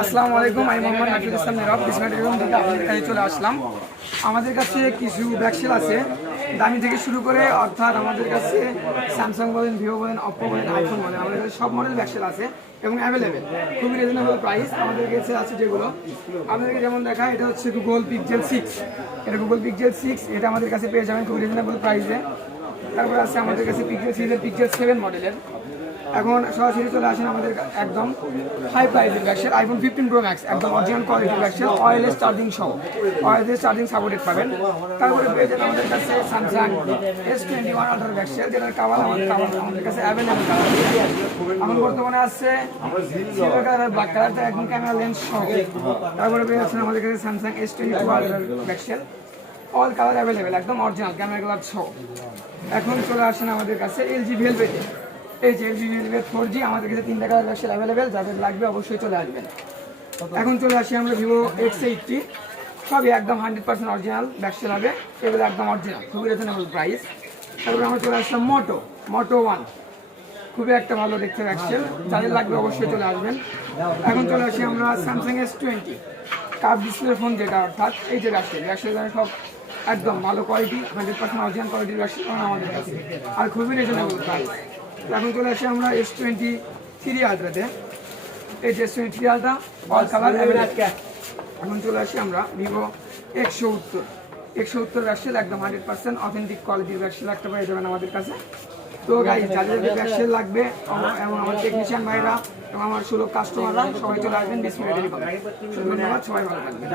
আসসালামু আলাইকুম, আমি মোহাম্মদ নাফিদ ইসলাম নীরব বিসমিল্লাহির রহমানির রহিম থেকে আপনাদের কাছে চলে আসলাম। আমাদের কাছে কিছু ব্যাকসেল আছে দামি থেকে শুরু করে, অর্থাৎ আমাদের কাছে স্যামসাং বলেন, ভিভো বলেন, অপ্পো বলেন, আইফোন বলেন, আমাদের কাছে সব মডেল ব্যাকসেল আছে এবং অ্যাভেলেবেল, খুবই রিজনেবল প্রাইস আমাদের কাছে আছে। যেগুলো আপনাদেরকে যেমন দেখায়, এটা হচ্ছে গুগল পিক্সেল 6, এটা গুগল পিক্সেল 6, এটা আমাদের কাছে পেয়ে যাবেন খুবই রিজনেবল প্রাইসে। তারপরে আছে আমাদের কাছে পিক্সেল সিরিজের পিক্সেল 7 মডেলের। এখন সরাসরি চলে আসেন আমাদের একদম হাই প্রাইসের ব্যাকসেল আইফোন 15 প্রো ম্যাক্স, একদম অরিজিনাল কোয়ালিটির ব্যাকসেল, ওয়্যারলেস চার্জিং সহ, ওয়্যারলেস চার্জিং সাপোর্টেড পাবেন। তারপরে পেয়ে যাবেন আমাদের কাছে স্যামসাং S21 আল্ট্রা ব্যাকসেল, যেটার কাভার আমাদের কাছে অ্যাভেলেবল কালার এখন বর্তমানে আছে সিলভার কালার, ব্ল্যাক কালার, একদম ক্যামেরা লেন্স সহ। তারপরে পেয়ে যাচ্ছেন আমাদের কাছে Samsung S22 ultra back shell, all colour available, একদম অরিজিনাল ক্যামেরা কালার সহ। এখন চলে আসেন আমাদের কাছে LG ভেলভেটে, এই যে LG ভেলভেট 4G, আমাদের কাছে 3টা কালার ব্যাকসেল অ্যাভেলেবেল, যাদের লাগবে অবশ্যই চলে আসবেন। এখন চলে আসি আমরা ভিভো X80, সবই একদম 100% অরিজিনাল ব্যাকসেল হবে, এগুলো একদম অরিজিনাল, খুবই রিজনেবল প্রাইস। তারপরে আমরা চলে আসলাম মোটো 1, খুবই একটা ভালো দেখতে ব্যাকসেল, যাদের লাগবে অবশ্যই চলে আসবেন। এখন চলে আসি আমরা Samsung S20 curve display phone, যেটা অর্থাৎ এই যে ব্যাকসেল সব একদম ভালো কোয়ালিটি, 100% অরিজিনাল কোয়ালিটির ব্যাকসেল আমাদের কাছে, আর খুবই রিজনেবল প্রাইস। এখন চলে আসি আমরা S23 আলট্রাতে, এই যে S23 ultra all colour available. এখন চলে আসি আমরা ভিভো X70 ব্যাকসেল, একদম 100% অথেন্টিক কোয়ালিটির ব্যাকসেল একটা পেয়ে যাবেন আমাদের কাছে। তো গাইস, যাদের ব্যাকসেল লাগবে এবং আমার টেকনিশিয়ান ভাইরা এবং আমার সুলভ কাস্টমাররা সবাই চলে আসবেন বিসমিল্লাহির রহমানির রহিম। ধন্যবাদ, সবাই ভালো থাকবেন।